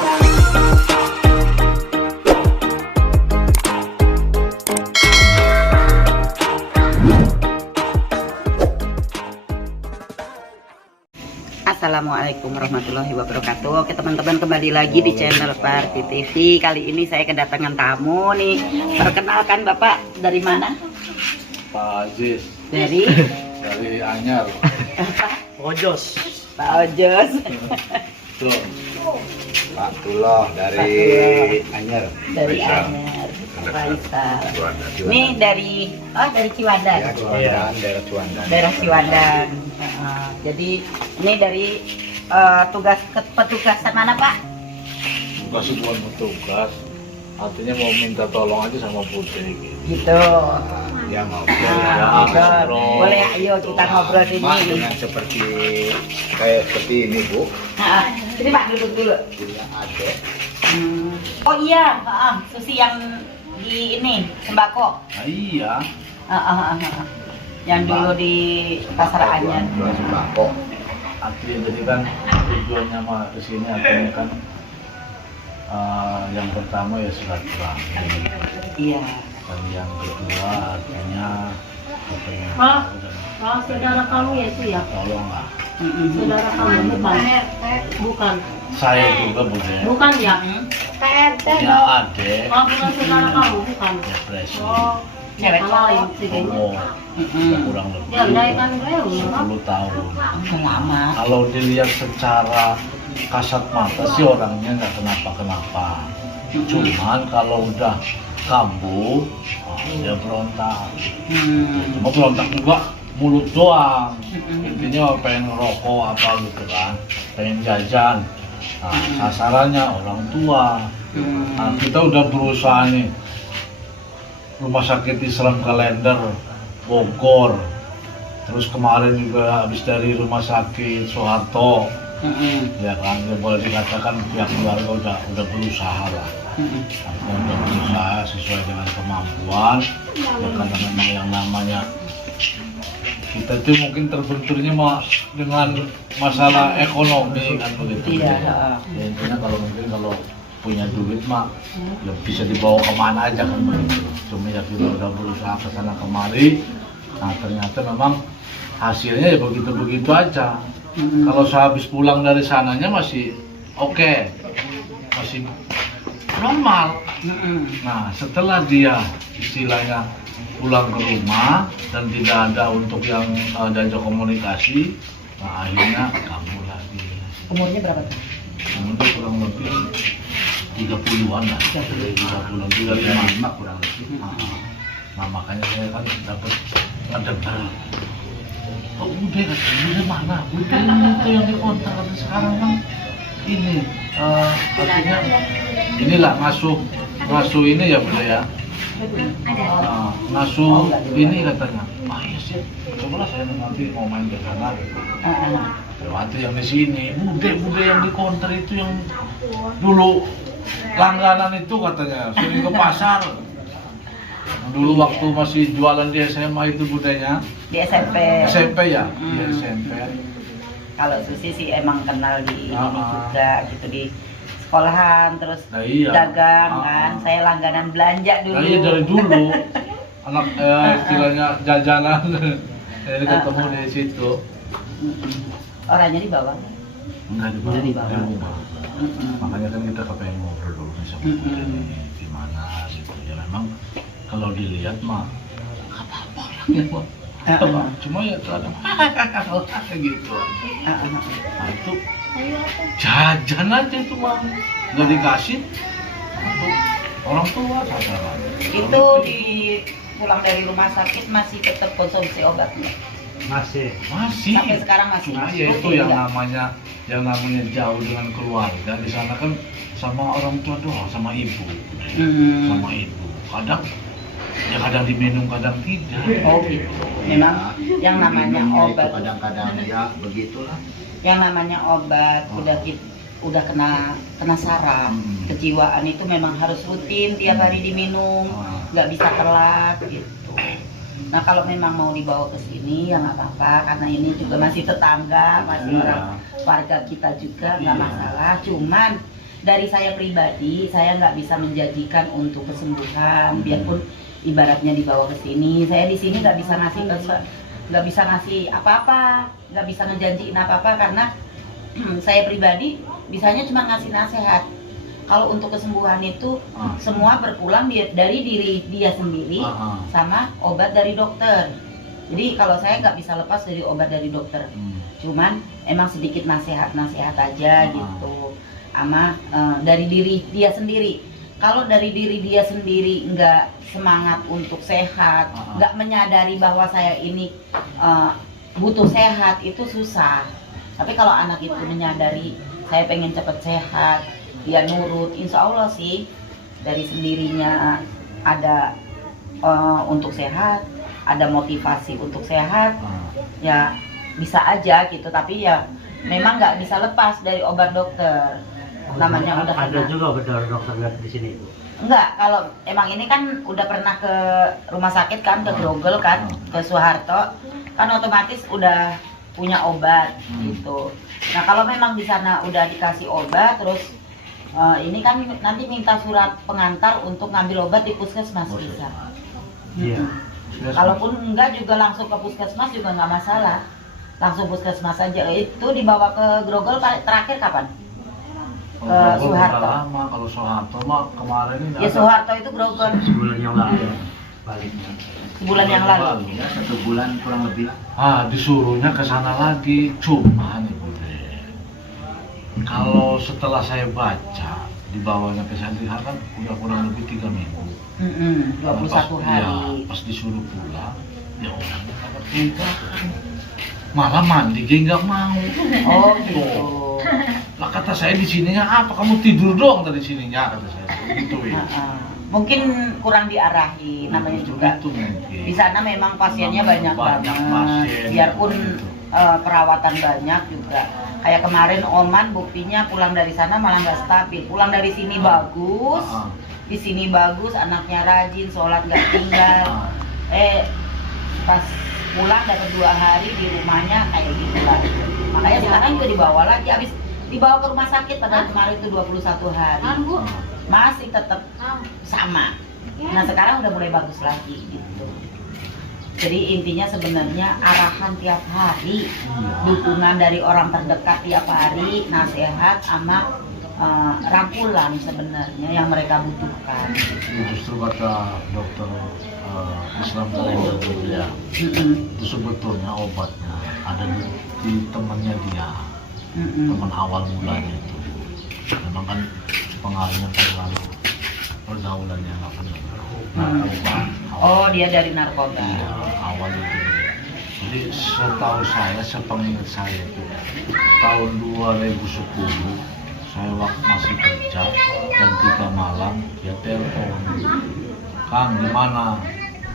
Assalamualaikum warahmatullahi wabarakatuh. Oke teman-teman, kembali lagi di channel Parti TV. Kali ini saya kedatangan tamu nih. Perkenalkan Bapak, dari mana? Pak Aziz. Dari Anyar. Ojos. Pak Ojos. Tuh. Pak Tuloh dari Anyar. Dari Faisal. Anyar. Faisal. Ciwandan. Ini dari dari Ciwandan. Ya, Ciwandan, daerah Ciwandan. Daerah Ciwandan. Jadi ini dari petugasan mana Pak? Tugas itu bukan petugas. Artinya mau minta tolong aja sama Putri gitu. Gitu. Ya mau. Nah, gitu. ngobrol. Boleh, ayo kita ngobrol Pak, sini. dengan seperti ini Bu. Sini Pak, duduk dulu. Punya adik. Oh iya, Susi yang di ini sembako. Nah, iya. Yang dulu di Pasar Anyar. Jual sembako. Artinya jadi kan tujuannya mah kesini artinya kan yang pertama ya silaturahmi. Iya. Dan yang kedua artinya kepengen Pak. tahu dan Saudara kamu ya itu ya? tolonglah. Saudara kamu bukan? Bukan. Saya juga Bude. Bukan ya? Punya adik Oh, bukan saudara kamu, bukan? depresi. Cewek Lain sih kayaknya. Oh, kurang lebih Ya, udah kan gue 10 tahun. Udah lama. Kalau dilihat secara kasat mata sih orangnya nggak kenapa-kenapa. Cuman kalau udah kambuh, dia berontak. Cuma berontak juga mulut doang. Intinya pengen ngerokok apa gitu kan, pengen jajan. Nah, sasarannya orang tua. Nah, kita udah berusaha nih. Rumah sakit Islam Kalender Bogor. Terus kemarin juga habis dari rumah sakit Soeharto. Ya kan, ya boleh dikatakan pihak keluarga udah berusaha lah. Udah berusaha sesuai dengan kemampuan. Ya karena memang yang namanya kita tuh mungkin terbenturnya dengan masalah ekonomi kan begitu. Iya. Ya, intinya kalau mungkin kalau punya duit mah ya bisa dibawa kemana aja kan begitu. Cuma ya kita udah berusaha ke sana kemari. Nah ternyata memang hasilnya ya begitu-begitu aja. Kalau sehabis pulang dari sananya masih oke, masih normal. Nah setelah dia istilahnya pulang ke rumah dan tidak ada untuk yang diajak komunikasi, nah akhirnya kabur lagi. Umurnya berapa tuh? Umurnya kurang lebih 30-an lah, 35 kurang lebih. Nah makanya saya kan dapat ada baru. Oh udah kan, udah mana? Udah itu yang dikontak kan sekarang kan ini artinya inilah ngasuh ini ya Bunda ya. Ngasuh ini katanya. Ah iya sih, cobalah saya nanti mau main ke sana gitu. Waktu yang di sini, bude yang di counter itu yang dulu langganan itu katanya, sering ke pasar. Dulu waktu masih jualan di SMA itu budenya. Di SMP. SMP ya? Di SMP. Kalau Susi sih emang kenal di ini juga gitu, di sekolahan, terus Nah, iya. dagang kan. Saya langganan belanja dulu. Nah iya dari dulu anak istilahnya jajanan jadi ketemu di situ. Orangnya di bawah. Enggak Di bawah. Makanya kan kita kepengen ngobrol dulu nih sama ini gimana gitu ya. Memang kalau dilihat mah nggak apa-apa orangnya mah. Cuma ya terhadap gitu. Nah itu jajan aja itu mah nggak dikasih untuk orang tua sasaran. Itu di pulang dari rumah sakit masih tetap konsumsi obat nggak? Masih. Sampai sekarang masih. Nah ya itu yang namanya jauh dengan keluarga. Di sana kan sama orang tua doang, sama ibu, sama ibu. Kadang diminum, kadang tidak. Oh gitu. Memang yang namanya Minumnya itu obat, kadang-kadang ya begitulah. yang namanya obat udah kena saraf, kejiwaan itu memang harus rutin tiap hari diminum, nggak bisa telat gitu. Nah kalau memang mau dibawa ke sini ya nggak apa-apa, karena ini juga masih tetangga, masih orang warga kita juga, nggak masalah. Cuman dari saya pribadi, saya nggak bisa menjanjikan untuk kesembuhan, biarpun ibaratnya dibawa ke sini. Saya di sini nggak bisa ngasih apa-apa, nggak bisa ngejanjiin apa-apa karena saya pribadi bisanya cuma ngasih nasihat. Kalau untuk kesembuhan itu semua berpulang dari diri dia sendiri sama obat dari dokter. Jadi kalau saya nggak bisa lepas dari obat dari dokter. Cuman emang sedikit nasihat aja gitu. Sama dari diri dia sendiri. Kalau dari diri dia sendiri nggak semangat untuk sehat, nggak menyadari bahwa saya ini butuh sehat, itu susah. Tapi kalau anak itu menyadari saya pengen cepet sehat, dia nurut, insya Allah sih dari sendirinya ada untuk sehat, ada motivasi untuk sehat, ya bisa aja gitu. Tapi ya memang nggak bisa lepas dari obat dokter. Namanya udah ada kena. juga benar dokter lihat di sini Bu. Enggak, kalau emang ini kan udah pernah ke rumah sakit kan, ke Grogol kan, ke Soeharto, kan otomatis udah punya obat gitu. Nah kalau memang di sana udah dikasih obat, terus ini kan nanti minta surat pengantar untuk ngambil obat di puskesmas bisa. Iya. Kalaupun enggak juga langsung ke puskesmas juga nggak masalah, langsung puskesmas aja. Itu dibawa ke Grogol terakhir kapan? Ke Soeharto. Lama kalau Soeharto mah kemarin ini. Ya Soeharto itu Grogol Sebulan yang lalu baliknya. sebulan yang lalu. Ya, 1 bulan kurang lebih lah. Disuruhnya ke sana lagi, cuman Ibu Deh, kalau setelah saya baca dibawanya ke sana kan udah kurang lebih 3 minggu. 21 hari. Ya, pas disuruh pulang, ya orang nggak tega. Malah mandi dia nggak mau. Oh gitu. Lah kata saya di sininya apa? Kamu tidur doang tadi sininya kata saya. Gitu ya. Mungkin kurang diarahi namanya juga. Itu mungkin. Di sana memang pasiennya banyak banget. pasien. Biarpun Gitu. perawatan banyak juga. Kayak kemarin Oman buktinya pulang dari sana malah nggak stabil. Pulang dari sini bagus, di sini bagus, anaknya rajin, sholat nggak tinggal. Pas pulang dapat 2 hari di rumahnya kayak gitu lah. Makanya sekarang juga dibawa lagi, habis dibawa ke rumah sakit padahal kemarin itu 21 hari. Masih tetap sama. Nah sekarang udah mulai bagus lagi gitu. Jadi intinya sebenarnya arahan tiap hari, dukungan dari orang terdekat tiap hari, nasihat sama rangkulan sebenarnya yang mereka butuhkan. Justru kata dokter Islam Kalender dulu ya, itu sebetulnya obatnya ada di temannya dia, teman awal mulanya itu. Memang kan pengaruhnya terlalu pergaulannya nggak benar. Narkoba. Oh dia dari narkoba. Iya, awal itu. Jadi setahu saya, sepengingat saya itu tahun 2010 saya waktu masih kerja jam 3 malam dia telepon, Kang di mana?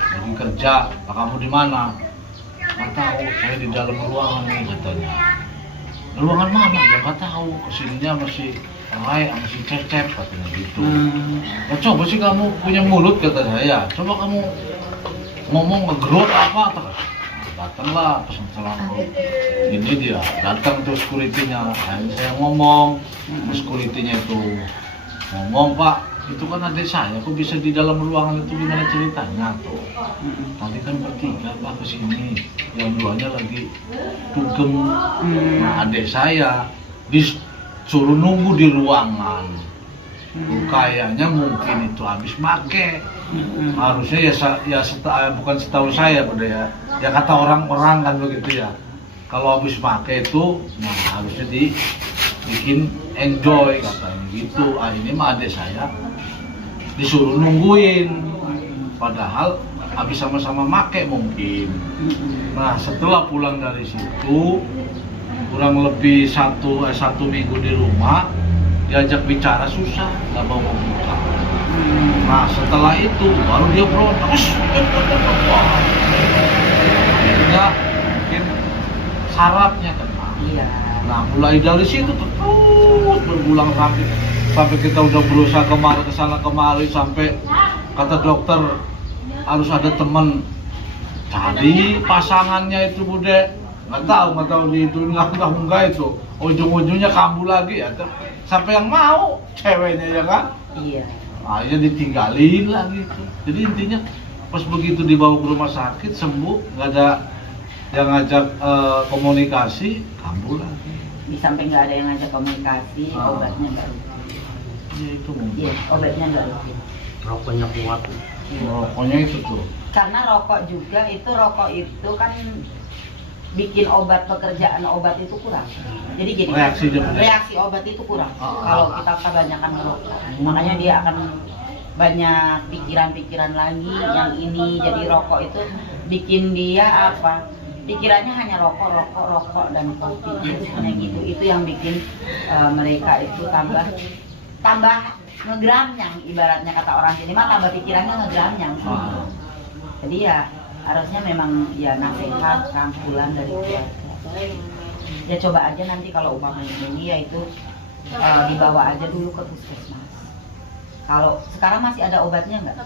Lagi kerja, Pak kamu di mana? Nggak tahu, saya di dalam ruangan nih katanya. Ruangan mana? Ya nggak tahu, kesininya masih Rai, masih cecep katanya gitu. Ya coba sih kamu punya mulut kata saya, coba kamu ngomong ngegerut apa? Datanglah pesan salamku. Ini dia datang tuh security-nya, saya ngomong, security-nya itu ngomong Pak. Itu kan adik saya, kok bisa di dalam ruangan itu gimana ceritanya tuh? Tadi kan bertiga Pak kesini, yang 2-nya lagi dugem. Nah adik saya disuruh nunggu di ruangan. Kayaknya mungkin itu habis make. Harusnya bukan setahu saya pada ya kata orang-orang kan begitu ya. Kalau habis make itu, nah harusnya dibikin enjoy katanya gitu. Ini mah adik saya disuruh nungguin, padahal habis sama-sama make mungkin. Nah setelah pulang dari situ kurang lebih satu minggu di rumah, diajak bicara susah, nggak mau membuka. Nah setelah itu baru dia berontak. Akhirnya mungkin sarafnya kena. Iya. Nah mulai dari situ terus berulang sampai kita udah berusaha kesana kemari sampai kata dokter harus ada teman cari pasangannya itu Bude. nggak tahu di itu nggak itu ujung-ujungnya kambuh lagi ya. Sampai yang mau ceweknya ya kan, Iya. akhirnya ditinggalin lagi tuh. Jadi intinya pas begitu dibawa ke rumah sakit sembuh, nggak ada yang ngajak komunikasi, kambuh lagi. Di samping nggak ada yang ngajak komunikasi, Ah. obatnya nggak rutin. Ya itu mungkin. Iya, obatnya nggak rutin. Rokoknya kuat. Rokoknya itu tuh. Karena rokok juga itu kan bikin pekerjaan obat itu kurang. Jadi gini, reaksi obat itu kurang kalau kita kebanyakan merokok. Makanya dia akan banyak pikiran-pikiran lagi yang ini. Jadi rokok itu bikin dia apa? Pikirannya hanya rokok dan kopi biasanya gitu. Itu yang bikin mereka itu tambah ngegramnyang, ibaratnya kata orang sini mah tambah pikirannya ngegramnyang. Jadi ya harusnya memang ya nasihat rangkulan dari keluarga. Ya coba aja nanti kalau umpamanya ini ya itu dibawa aja dulu ke puskesmas. Kalau sekarang masih ada obatnya nggak?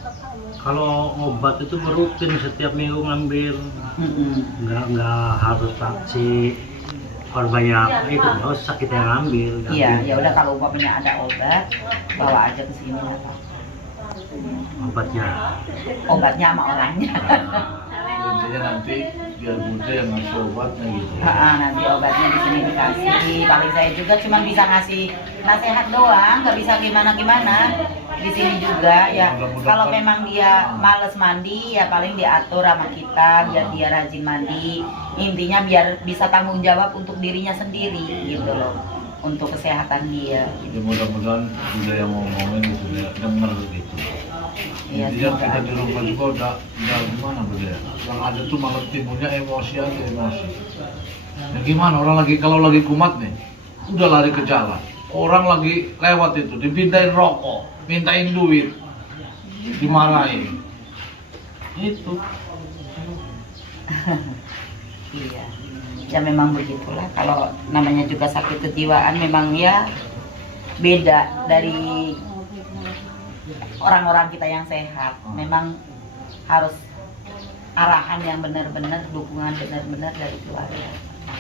Kalau obat itu rutin setiap minggu ngambil, nggak harus si korbannya itu nggak usah kita yang ngambil. Iya, ya udah kalau umpamanya ada obat bawa aja ke sini nggak apa-apa. Obatnya sama orangnya. Intinya nanti biar Bude yang ngasih obatnya gitu. Nanti obatnya di sini dikasih. Paling saya juga cuma bisa ngasih nasihat doang, nggak bisa gimana-gimana. Di sini juga ya. Kalau memang dia males mandi ya paling diatur sama kita biar dia rajin mandi. Intinya biar bisa tanggung jawab untuk dirinya sendiri gitu loh. Untuk kesehatan dia. Ya mudah-mudahan Bude yang mau ngomongin gitu ya, denger gitu. Iya, Intinya semoga kita aja. di rumah juga udah gimana Bude ya. Yang ada tuh malah timbulnya emosi aja emosi. Ya gimana orang lagi kalau lagi kumat nih, udah lari ke jalan. Orang lagi lewat itu dipindahin rokok, mintain duit, dimarahin. Itu. Iya. Ya memang begitulah kalau namanya juga sakit kejiwaan memang ya beda dari orang-orang kita yang sehat. Memang harus arahan yang benar-benar, dukungan benar-benar dari keluarga.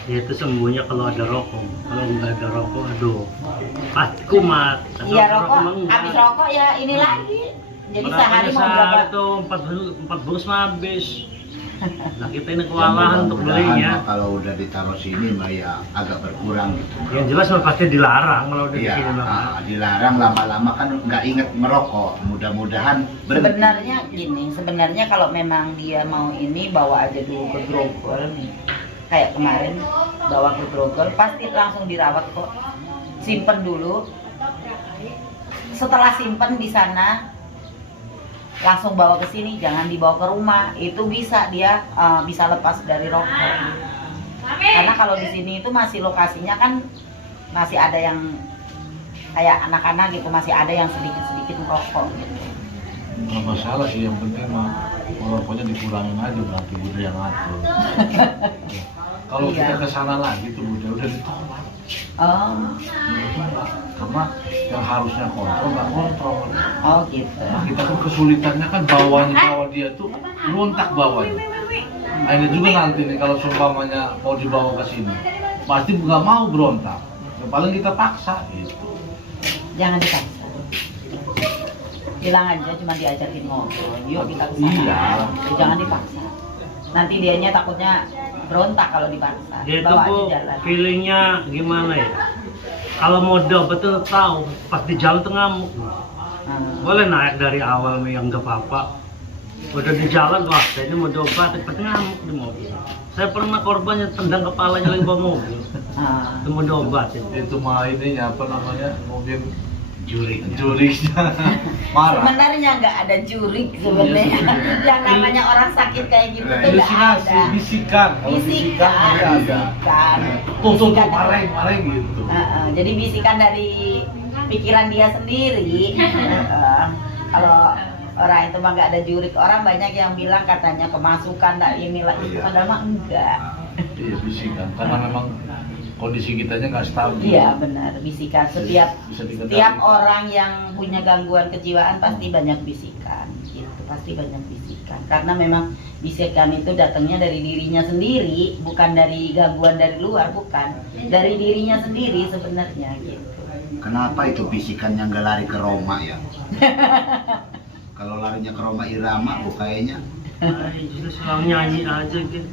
Ya itu sembuhnya kalau ada rokok. Kalau nggak ada rokok, aduh, pasti kumat. Kalau Iya ada rokok, mah enggak. habis rokok ya ini lagi. Jadi Berapa sehari mau sehari berapa? itu 4 bungkus mah habis. Nah kita ini kewalahan untuk Mudah-mudahan belinya. kalau udah ditaruh sini mah ya agak berkurang gitu. Yang jelas mah pasti dilarang kalau udah di Iya, sini mah. dilarang lama-lama kan nggak inget merokok. Mudah-mudahan berhenti. Sebenarnya gini, sebenarnya kalau memang dia mau ini bawa aja dulu ke grogol nih. Kayak kemarin bawa ke grogol pasti langsung dirawat kok. Simpen dulu. Setelah simpen di sana langsung bawa ke sini, jangan dibawa ke rumah. Itu bisa dia bisa lepas dari rokok. Karena kalau di sini itu masih lokasinya kan masih ada yang kayak anak-anak gitu, masih ada yang sedikit-sedikit merokok gitu. Nggak masalah sih, yang penting mah merokoknya dikurangin aja nanti Bude yang ngatur. Ya. Kalau Iya. kita ke sana lagi tuh Bude udah ditolak. Oh, Ditolak. Karena yang harusnya kontrol nggak kontrol. oh gitu. Nah, kita kan kesulitannya kan bawa dia tuh lontak bawanya. Nah, ini juga nanti nih kalau seumpamanya mau dibawa ke sini, pasti nggak mau berontak. Ya, paling kita paksa gitu. Jangan dipaksa. Bilang aja cuma diajakin ngobrol. Yuk kita ke sana. Iya. Jangan dipaksa. Nanti dianya takutnya berontak kalau dipaksa. Dia itu Bawa Bu, aja jalan. feelingnya gimana ya? Kalau modal betul tahu, pas di jalan tuh ngamuk. Boleh naik dari awal yang nggak apa-apa. Udah di jalan, wah saya ini mau dobat, pas ngamuk di mobil. Saya pernah korbannya tendang kepalanya lagi bawa mobil. Ah. Itu mau dobat itu. Itu mah ininya apa namanya mobil Jurik. juriknya marah. Sebenarnya nggak ada jurik sebenarnya. Yang namanya orang sakit kayak gitu tuh nggak Halusinasi, ada. bisikan. Kalau Bisikan, dia ada. bisikan. Tuh, Bisikan. marah gitu. Jadi bisikan dari pikiran dia sendiri. Kalau orang itu mah nggak ada jurik. Orang banyak yang bilang katanya kemasukan, tak inilah itu, Iya. padahal mah enggak. Iya bisikan, karena memang kondisi kitanya nggak stabil. Iya benar, bisikan. Bisa diketahui. Setiap orang yang punya gangguan kejiwaan pasti banyak bisikan gitu. pasti banyak bisikan. Karena memang bisikan itu datangnya dari dirinya sendiri, bukan dari gangguan dari luar, bukan. Dari dirinya sendiri sebenarnya gitu. Kenapa itu bisikannya nggak lari ke Roma ya? Kalau larinya ke Roma Irama, bu kayaknya. Ay, justru selalu nyanyi aja gitu.